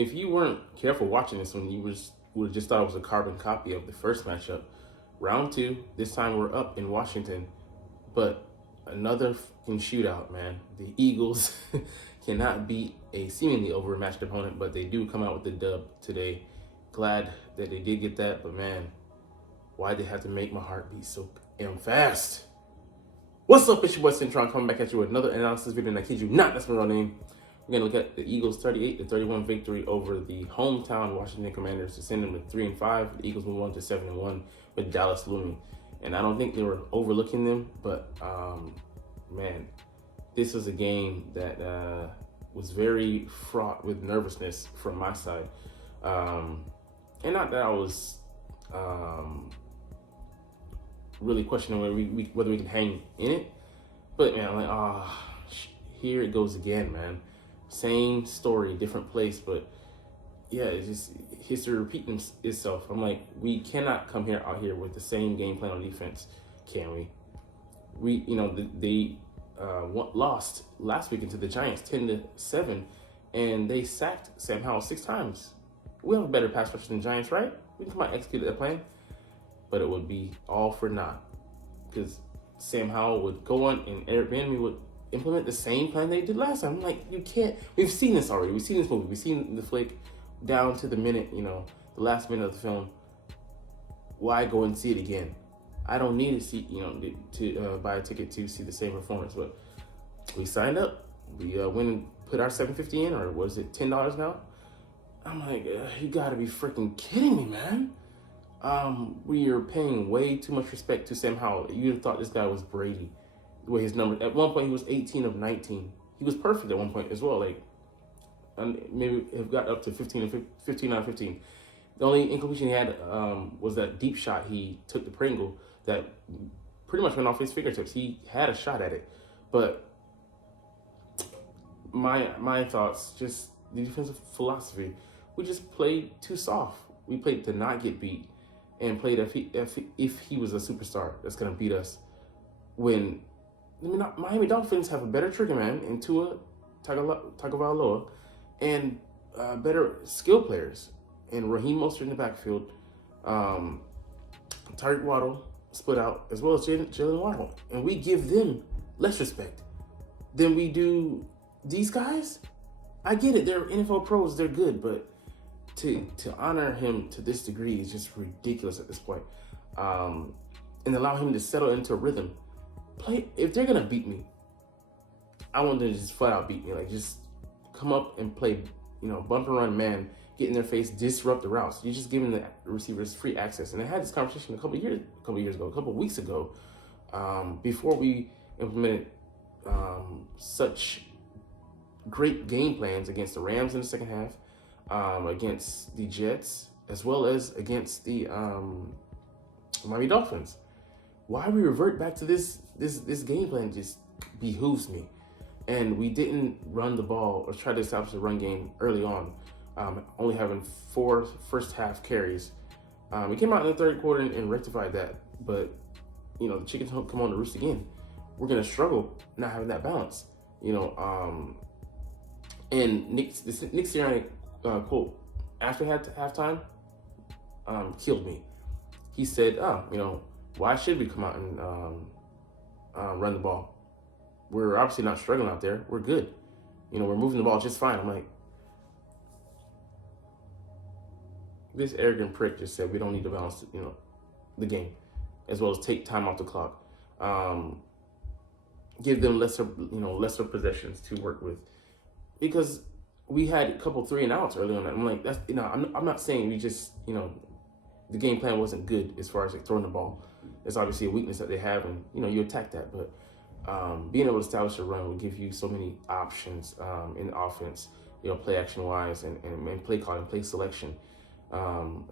If you weren't careful watching this one, would have just thought it was a carbon copy of the first matchup. Round two, this time we're up in Washington, but another fucking shootout, man. The Eagles cannot beat a seemingly overmatched opponent, but they do come out with the dub today. Glad that they did get that, but man, why'd they have to make my heart beat so damn fast? What's up, it's your boy Centron coming back at you with another analysis video, and I kid you not, that's my real name. We're going to look at the Eagles' 38-31 victory over the hometown Washington Commanders to send them to 3-5. The Eagles move on to 7-1 with Dallas looming. And I don't think they were overlooking them, but man, this was a game that was very fraught with nervousness from my side. And not that I was really questioning whether we could hang in it, but man, I'm like, here it goes again, man. Same story, different place, but yeah, it's just history repeating itself. I'm like, we cannot come out here with the same game plan on defense, can we? They lost last week to the Giants 10-7, and they sacked Sam Howell 6 times. We have a better pass rush than the Giants, right? We can come out and execute that plan, but it would be all for naught because Sam Howell would go on and Eric Bieniemy would implement the same plan they did last time. I'm like, you can't. We've seen this already. We've seen this movie. We've seen the flick down to the minute, the last minute of the film. Why go and see it again? I don't need to see, to buy a ticket to see the same performance. But we signed up. We went and put our $7.50 in, or was it $10 now? I'm like, you gotta be freaking kidding me, man. We are paying way too much respect to Sam Howell. You'd have thought this guy was Brady. The way his numbers, at one point he was 18 of 19. He was perfect at one point as well. Like, maybe have got up to 15 out of 15. The only incompletion he had was that deep shot he took to Pringle that pretty much went off his fingertips. He had a shot at it, but my thoughts, just the defensive philosophy, we just played too soft. We played to not get beat, and played if he was a superstar that's gonna beat us. When Miami Dolphins have a better trigger man in Tua Tagovailoa and better skill players and Raheem Mostert in the backfield, Tyreek Waddle split out, as well as Jalen Waddle, and we give them less respect than we do these guys. I get it; they're NFL pros, they're good, but to honor him to this degree is just ridiculous at this point, and allow him to settle into a rhythm. If they're gonna beat me, I want them to just flat out beat me. Like, just come up and play, bump and run man, get in their face, disrupt the routes. You're just giving the receivers free access. And I had this conversation a couple weeks ago, before we implemented such great game plans against the Rams in the second half, against the Jets, as well as against the Miami Dolphins. Why we revert back to this game plan just behooves me. And we didn't run the ball or try to establish a run game early on, only having 4 first half carries. We came out in the third quarter and rectified that, but the chickens don't come on the roost again. We're gonna struggle not having that balance, And Nick Sirianni quote after halftime killed me. He said, why should we come out and run the ball? We're obviously not struggling out there. We're good. We're moving the ball just fine. I'm like, this arrogant prick just said we don't need to balance, the game, as well as take time off the clock. Give them lesser possessions to work with, because we had a couple 3 and outs early on. I'm like, that's I'm not saying we just the game plan wasn't good as far as like throwing the ball. It's obviously a weakness that they have, and you attack that. But being able to establish a run will give you so many options in the offense, play action wise and play calling, play selection,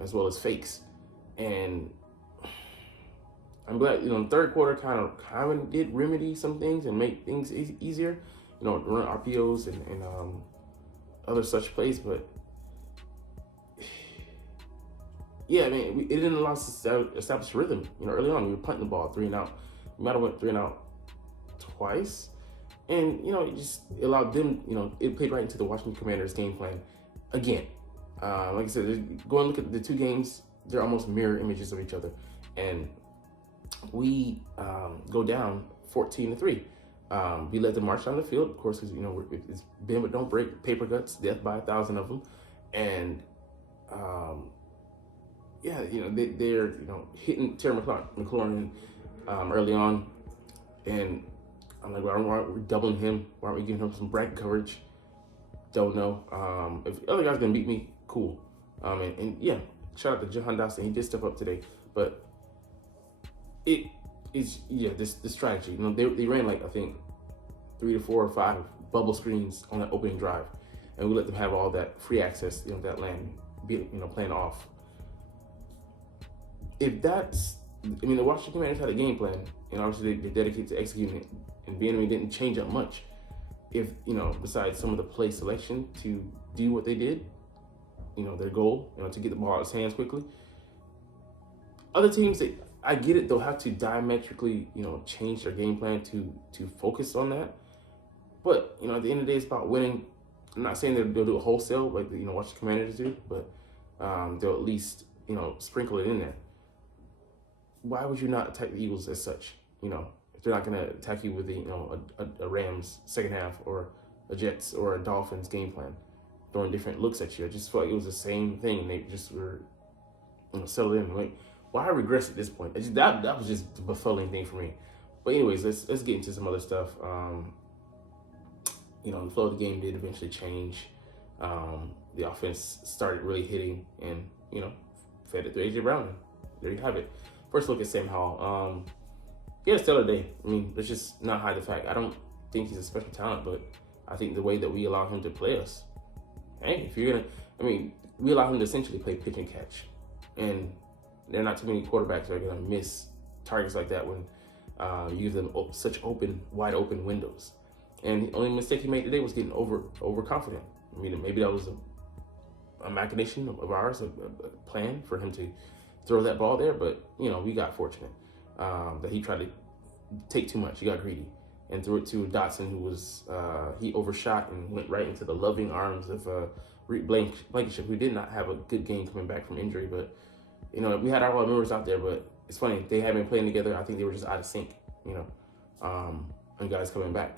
as well as fakes. And I'm glad the third quarter kind of did remedy some things and make things easier. Run RPOs and other such plays, but. Yeah, I mean, it didn't allow us to establish rhythm. Early on, we were punting the ball 3 and out. We might have went 3 and out twice. And, it just allowed them, it played right into the Washington Commanders game plan again. Like I said, go and look at the two games. They're almost mirror images of each other, and we go down 14-3. We let them march down the field, of course, because it's bend but don't break, paper cuts, death by 1,000 of them, and they're hitting Terry McLaurin early on, and I'm like, why aren't we doubling him? Why aren't we giving him some bracket coverage? Don't know. If the other guys gonna beat me, cool. And yeah, shout out to Jahan Dawson. He did step up today, but it is this strategy. They ran like I think 3 to 4 or 5 bubble screens on that opening drive, and we let them have all that free access. That land, playing off. If that's, the Washington Commanders had a game plan, and obviously they're dedicated to executing it, and Bieniemy didn't change up much. If, besides some of the play selection to do what they did, their goal, to get the ball out of his hands quickly. Other teams, I get it, they'll have to diametrically, change their game plan to focus on that. But, at the end of the day, it's about winning. I'm not saying they'll do it wholesale like, watch the Commanders do, but they'll at least, sprinkle it in there. Why would you not attack the Eagles as such? If they're not going to attack you with a Rams second half or a Jets or a Dolphins game plan, throwing different looks at you. I just felt like it was the same thing, and they just were settled in. Like, why regress at this point? That was just the befuddling thing for me. But anyways, let's get into some other stuff. The flow of the game did eventually change. The offense started really hitting, and fed it to AJ Brown. There you have it. First look at Sam Howell. He had a stellar day. Let's just not hide the fact. I don't think he's a special talent, but I think the way that we allow him to play us. Hey, if you're gonna, we allow him to essentially play pitch and catch, and there are not too many quarterbacks that are gonna miss targets like that when you give them such wide open windows. And the only mistake he made today was getting overconfident. Maybe that was a machination of ours, a plan for him to throw that ball there, but we got fortunate that he tried to take too much. He got greedy and threw it to Dotson, who was he overshot and went right into the loving arms of Blankenship, who did not have a good game coming back from injury. But we had our members out there, but it's funny, they had been playing together. I think they were just out of sync, and guys coming back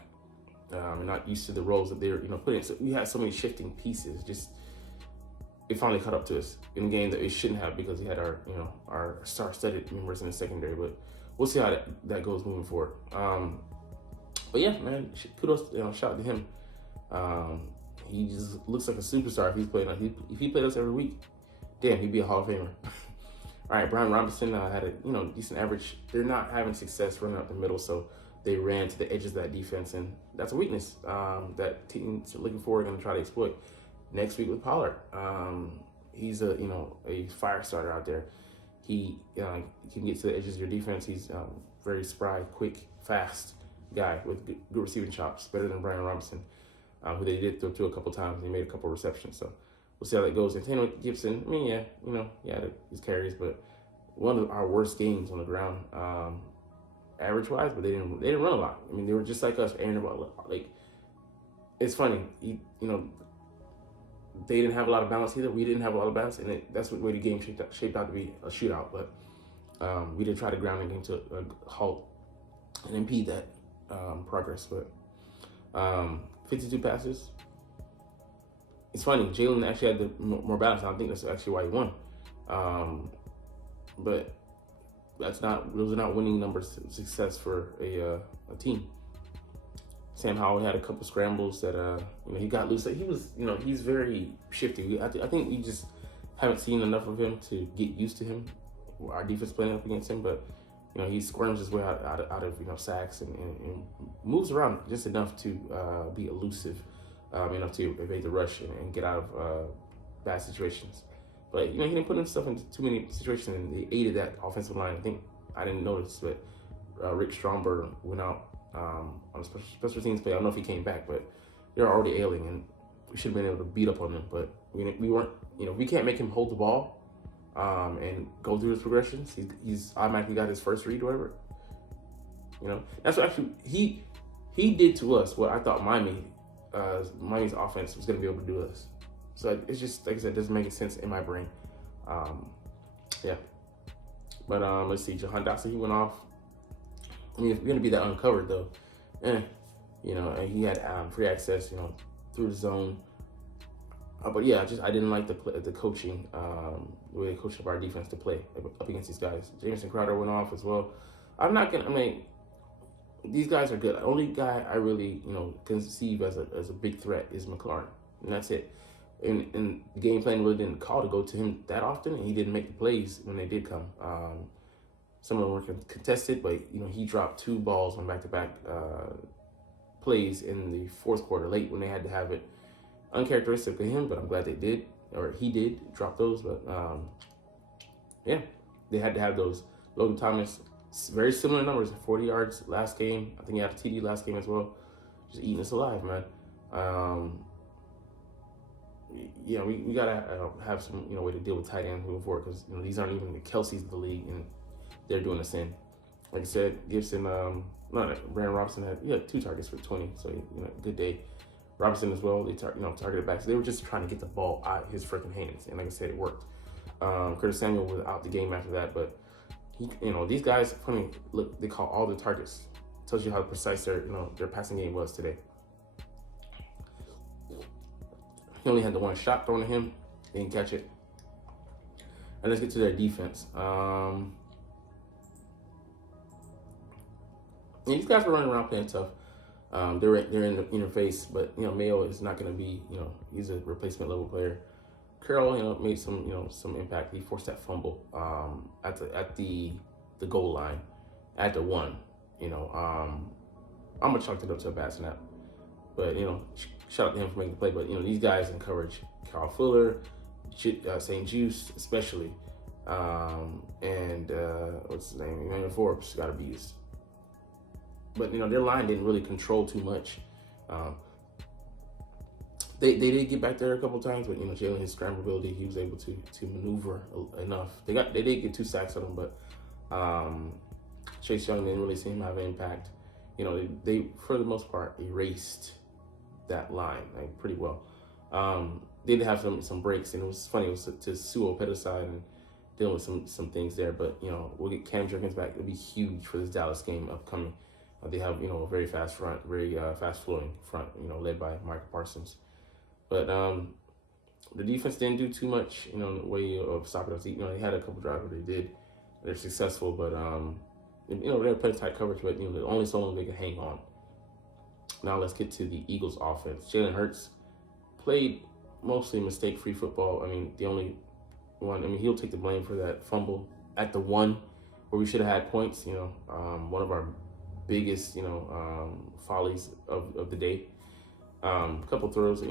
and not used to the roles that they're putting. So we had so many shifting pieces. Just it finally caught up to us in a game that it shouldn't have, because we had our star-studded members in the secondary. But we'll see how that goes moving forward. But yeah, man, kudos, shout out to him. He just looks like a superstar if he's playing. If he played us every week, damn, he'd be a Hall of Famer. All right, Brian Robinson had a decent average. They're not having success running up the middle, so they ran to the edges of that defense, and that's a weakness that teams looking forward going to try to exploit next week with Pollard. He's a fire starter out there. He can get to the edges of your defense. He's very spry, quick, fast guy with good receiving chops, better than Brian Robinson, who they did throw to a couple times. He made a couple receptions, so we'll see how that goes. And Taylor Gibson, he had his carries, but one of our worst games on the ground, average-wise. But they didn't run a lot. They were just like us, airing the ball. Like, it's funny, they didn't have a lot of balance either. We didn't have a lot of balance, and that's what way the game shaped out to be a shootout. But we did try to ground the game to a halt and impede that progress. But 52 passes. It's funny, Jalen actually had the more balance. I think that's actually why he won. But those are not winning numbers of success for a team. Sam Howell had a couple scrambles that he got loose. He was he's very shifty. I think we just haven't seen enough of him to get used to him. Our defense playing up against him, but he squirms his way out of sacks and moves around just enough to be elusive, enough to evade the rush and get out of bad situations. But he didn't put himself into too many situations, and they aided that offensive line. I didn't notice, but Rick Stromberg went out on a special teams play. I don't know if he came back, but they're already ailing, and we should have been able to beat up on them. But we weren't. We can't make him hold the ball and go through his progressions. He's automatically got his first read, or whatever. That's what actually he did to us what I thought Miami's offense was going to be able to do to us. So it's just, like I said, it doesn't make sense in my brain. Yeah. But let's see, Jahan Dotson, he went off. I mean, if you're gonna be that uncovered though, and he had free access, through the zone. But yeah, I didn't like the coaching, the way they coached up our defense to play up against these guys. Jamison Crowder went off as well. I mean, these guys are good. The only guy I really, conceive as a big threat is McLaurin, and that's it. And the game plan really didn't call to go to him that often, and he didn't make the plays when they did come. Some of them were contested, but he dropped 2 balls on back-to-back plays in the fourth quarter, late when they had to have it. Uncharacteristic of him, but I'm glad they did, or he did drop those. But yeah, they had to have those. Logan Thomas, very similar numbers, 40 yards last game. I think he had a TD last game as well. Just eating us alive, man. Yeah, we gotta have some way to deal with tight ends moving forward, because these aren't even the Kelseys of the league, and they're doing us in. Like I said, Gibson, Brandon Robinson had 2 targets for 20, so good day. Robinson as well, they targeted back. So they were just trying to get the ball out of his freaking hands, and like I said, it worked. Curtis Samuel was out the game after that, but these guys, funny, look, they call all the targets. Tells you how precise their passing game was today. He only had the 1 shot thrown at him, didn't catch it. And let's get to their defense. These guys were running around playing tough. They're in the interface, but Mayo is not going to be, he's a replacement level player. Carroll, made some impact. He forced that fumble at the goal line at the 1. I'm gonna chalk it up to a bad snap, but shout out to him for making the play. But these guys encourage Carl Fuller, St. Juice especially, and what's his name, Emmanuel Forbes got to be used. But their line didn't really control too much. They did get back there a couple times, but Jalen, his scramble ability, he was able to maneuver enough. They did get 2 sacks on him, but Chase Young didn't really see him have an impact. They for the most part erased that line pretty well. They did have some breaks, and it was funny. It was to Suo Pedicide and dealing with some things there, but we'll get Cam Jerkins back. It'll be huge for this Dallas game upcoming. They have a very fast front, very fast flowing front, led by Michael Parsons. But the defense didn't do too much, in the way of stopping us. They had a couple drives where they're successful, but they were playing tight coverage, but only so long they could hang on. Now let's get to the Eagles offense. Jalen Hurts played mostly mistake-free football. The only one, he'll take the blame for that fumble at the 1 where we should have had points. One of our biggest, follies of the day. A couple throws,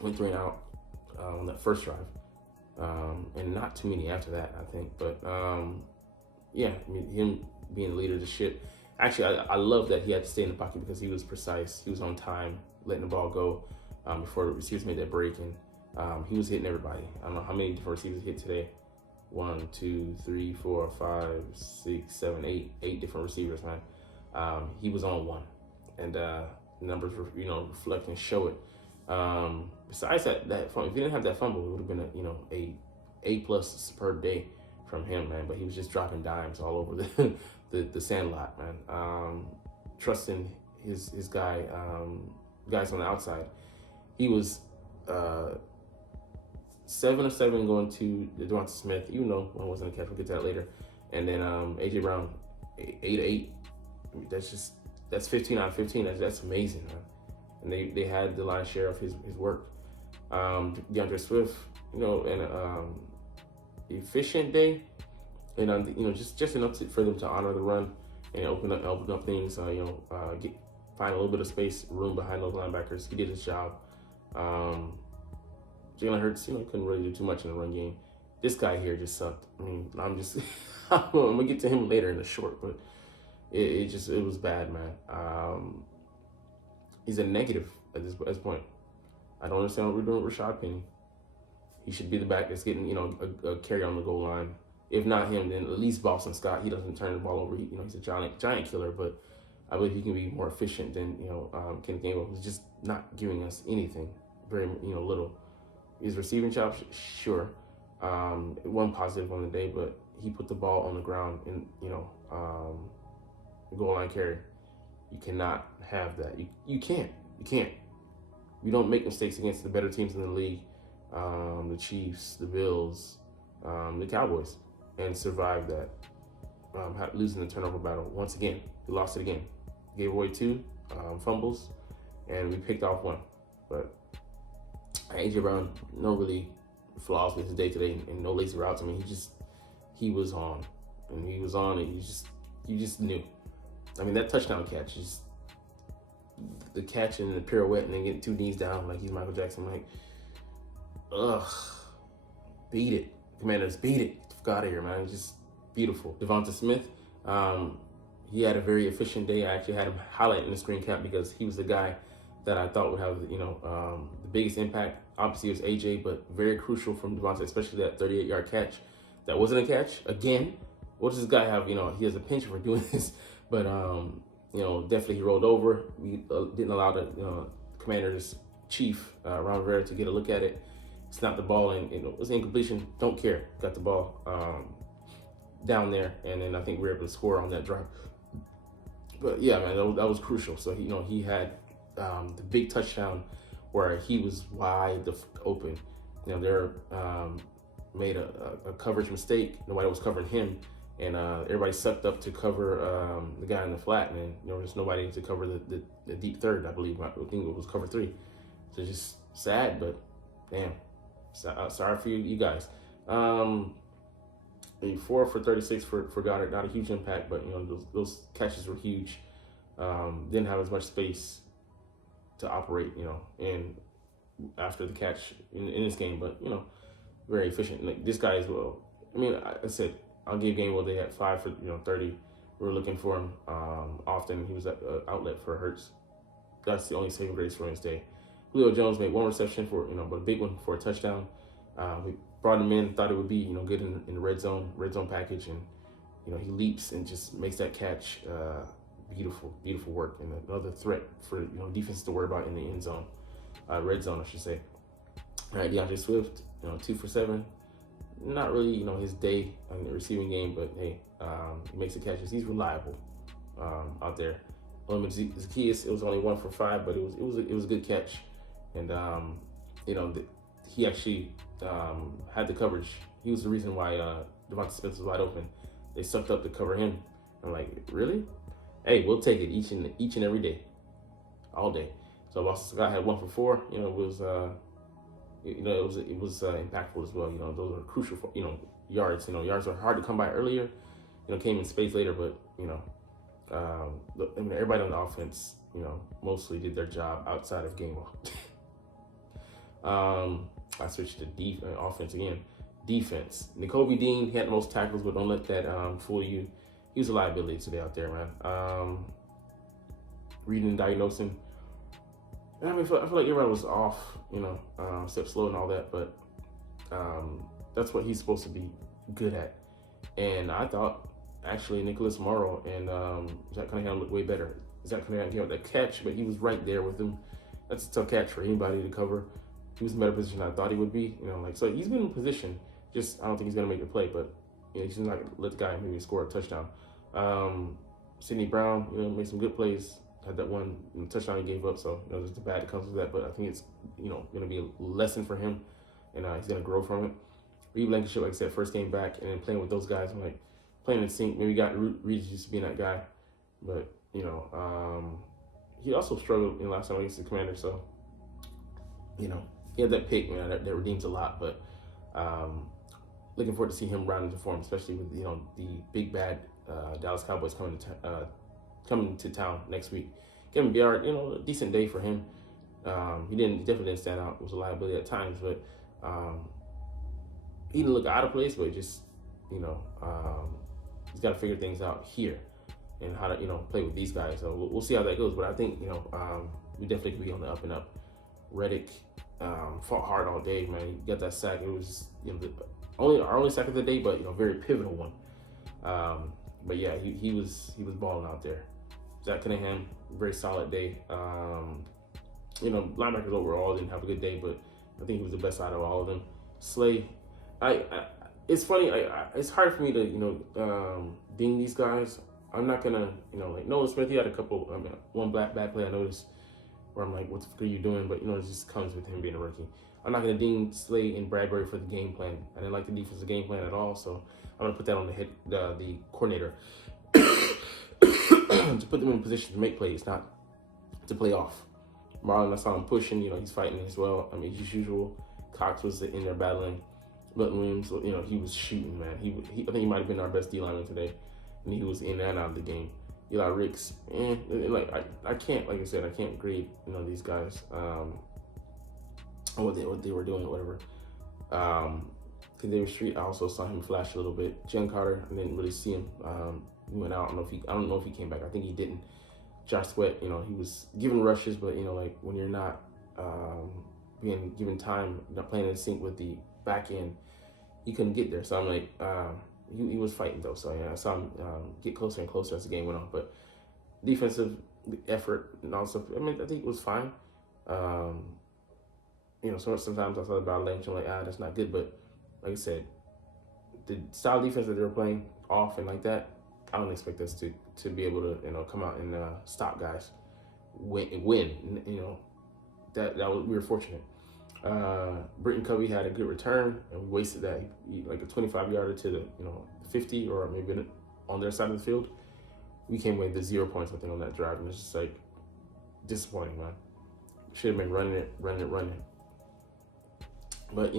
went 3 and out on that first drive, and not too many after that, I think. But him being the leader of the ship. Actually, I love that he had to stay in the pocket because he was precise. He was on time, letting the ball go before the receivers made that break, and he was hitting everybody. I don't know how many different receivers hit today. 1, 2, 3, 4, 5, 6, 7, 8. 8 different receivers, man. He was on one, and numbers were, reflect and show it. Besides that fumble, if he didn't have that fumble, it would have been a A+ superb day from him, man. But he was just dropping dimes all over the sandlot, man. Trusting his guys on the outside. He was 7 of 7 going to Devonta Smith. One wasn't a catch. We'll get to that later. And then AJ Brown, 8 of 8. That's 15 out of 15. That's amazing, man. And they had the lion's share of his work. DeAndre Swift, and efficient day, and just enough for them to honor the run and open up things. Find a little bit of room behind those linebackers. He did his job. Jalen Hurts, couldn't really do too much in the run game. This guy here just sucked. I'm gonna get to him later in the short, but it was bad, man. He's a negative at this point. I don't understand what we're doing with Rashad Penny. He should be the back that's getting, a carry on the goal line. If not him, then at least Boston Scott. He doesn't turn the ball over. He's a giant killer, but I believe he can be more efficient than, Kenny Gainwell, who's just not giving us anything very little. His receiving chops, sure, one positive on the day, but he put the ball on the ground in goal line carry. You cannot have that. You can't. You can't. You don't make mistakes against the better teams in the league, the Chiefs, the Bills, the Cowboys, and survive that. Losing the turnover battle once again. We lost it again. Gave away 2 fumbles, and we picked off 1. But AJ Brown, no really flaws with his day today, and no lazy routes. I mean, he was on, and you just knew. I mean, that touchdown catch is the catch and the pirouette, and then getting 2 knees down like he's Michael Jackson. Like, ugh, beat it, Commanders, beat it. Get out of here, man. It's just beautiful. Devonta Smith, he had a very efficient day. I actually had him highlight in the screen cap because he was the guy that I thought would have the biggest impact. Obviously, it was AJ, but very crucial from Devonta, especially that 38-yard catch. That wasn't a catch. Again, what does this guy have? He has a penchant for doing this, but definitely he rolled over. We didn't allow the Commanders' chief, Ron Rivera, to get a look at it. Snapped the ball, and it was an incompletion. Don't care. Got the ball down there, and then I think we were able to score on that drive. But yeah, man, that was crucial. So he had the big touchdown where he was wide open. They're made a coverage mistake. Nobody was covering him, and everybody sucked up to cover the guy in the flat, and there was nobody to cover the deep third. I believe it was cover 3. So just sad, but damn, sorry for you guys. 4 for 36 for Goddard, not a huge impact, but those catches were huge. Didn't have as much space to operate, and after the catch in this game, but very efficient. Like this guy as well. I mean, I said I'll give Gainwell Day at 5 for 30. We were looking for him often. He was at outlet for Hurts. That's the only saving grace for his day. Julio Jones made 1 reception for but a big one for a touchdown. We brought him in, thought it would be good in the red zone package, and he leaps and just makes that catch. Beautiful work, and another threat for defense to worry about in the end zone, red zone, I should say. All right, DeAndre Swift, 2 for 7. Not really his day in the receiving game, but hey, he makes the catches. He's reliable out there. Zacchaeus, it was only 1 for 5, but it was a good catch, and he actually had the coverage. He was the reason why Devonta Smith was wide open. They sucked up to cover him. I'm like, really? Hey, we'll take it each and every day, all day. So Boston Scott had 1 for 4. It was impactful as well. Those are crucial for yards. Yards are hard to come by earlier. Came in space later, but everybody on the offense, mostly did their job outside of Gainwell. I switched to offense again. Defense. Nakobe Dean, he had the most tackles, but don't let that fool you. He was a liability today out there, man. Reading and diagnosing. I mean, I feel like everybody was off, step slow and all that, but that's what he's supposed to be good at. And I thought, actually, Nicholas Morrow and Zach Cunningham looked way better. Zach Cunningham came with that catch, but he was right there with him. That's a tough catch for anybody to cover. He was in a better position than I thought he would be. So he's been in position. Just, I don't think he's going to make the play, but he's not going to let the guy maybe score a touchdown. Sidney Brown, made some good plays. Had that one touchdown he gave up, so there's the bad that comes with that. But I think it's going to be a lesson for him, and he's going to grow from it. Reed Blankenship, like I said, first game back, and then playing with those guys, I'm like playing in sync. Maybe got Reed used to being that guy, but he also struggled in last time against the Commanders. So he had that pick, man, that redeems a lot. But looking forward to see him round into form, especially with the big bad Dallas Cowboys coming to town next week. Kevin Byard, a decent day for him. He definitely didn't stand out. It was a liability at times, but he didn't look out of place. But just he's got to figure things out here and how to play with these guys. So we'll see how that goes. But I think we definitely could be on the up and up. Reddick fought hard all day, man. He got that sack. It was our only sack of the day, but very pivotal one. But yeah, he was balling out there. Zach Cunningham, very solid day. You know, linebackers overall didn't have a good day, but I think he was the best out of all of them. Slay, it's funny. It's hard for me to ding these guys. I'm not gonna like Noah Smith. He had a couple. One bad play I noticed where I'm like, what the fuck are you doing? But it just comes with him being a rookie. I'm not gonna ding Slay and Bradbury for the game plan. I didn't like the defensive game plan at all, so I'm gonna put that on the coordinator to put them in position to make plays, not to play off. Marlon, I saw him pushing. He's fighting as well. I mean, as usual. Cox was in there battling. Milton Williams, he was shooting, man. I think he might have been our best D lineman today, and he was in and out of the game. Eli Ricks, I can't, like I said, I can't grade these guys what they were doing or whatever. Because they were street. I also saw him flash a little bit. Jen Carter, I didn't really see him. He went out. I don't know if he came back. I think he didn't. Josh Sweat, he was given rushes, but like when you're not being given time, not playing in sync with the back end, he couldn't get there. So I'm like, he was fighting though. So I saw him get closer and closer as the game went on. But defensive effort and all stuff, I think it was fine. Sometimes I thought about Lynch and that's not good. But like I said, the style defense that they were playing off and like that, I don't expect us to be able to come out and stop guys, win. That we were fortunate. Britton Covey had a good return, and we wasted that. He like a 25-yarder to the 50 or maybe on their side of the field. We came away with 0 points, I think, on that drive, and it's just like disappointing, man. Should have been running it. But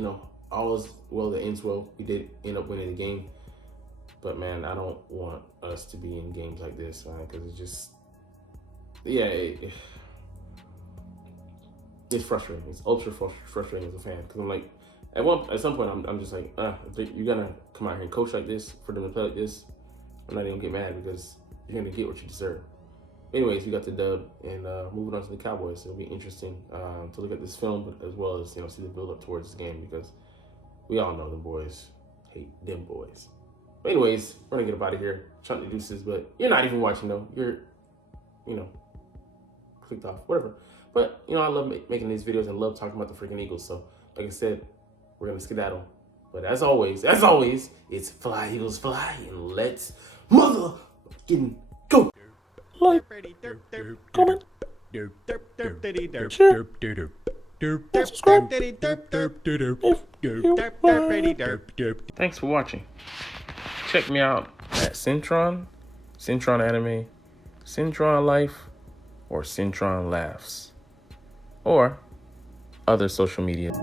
all is well that ends well. We did end up winning the game, but man, I don't want us to be in games like this, because it's just it's frustrating. It's ultra frustrating as a fan, because I'm like, at some point, I'm just like, you're gonna come out here and coach like this for them to play like this. I'm not even gonna get mad, because you're gonna get what you deserve. Anyways, we got the dub, and moving on to the Cowboys. It'll be interesting to look at this film, but as well as see the build up towards this game, because we all know the boys hate them boys. But anyways, we're gonna get up out of here. Chunt the deuces, but you're not even watching though. You're, clicked off, whatever. But I love making these videos and love talking about the freaking Eagles. So, like I said, we're gonna skedaddle. But as always, it's fly Eagles fly, and let's motherfucking go. Like, comment, share, subscribe Thanks for watching. Check me out at Centron Anime, Centron Life, or Centron Laughs, or other social media.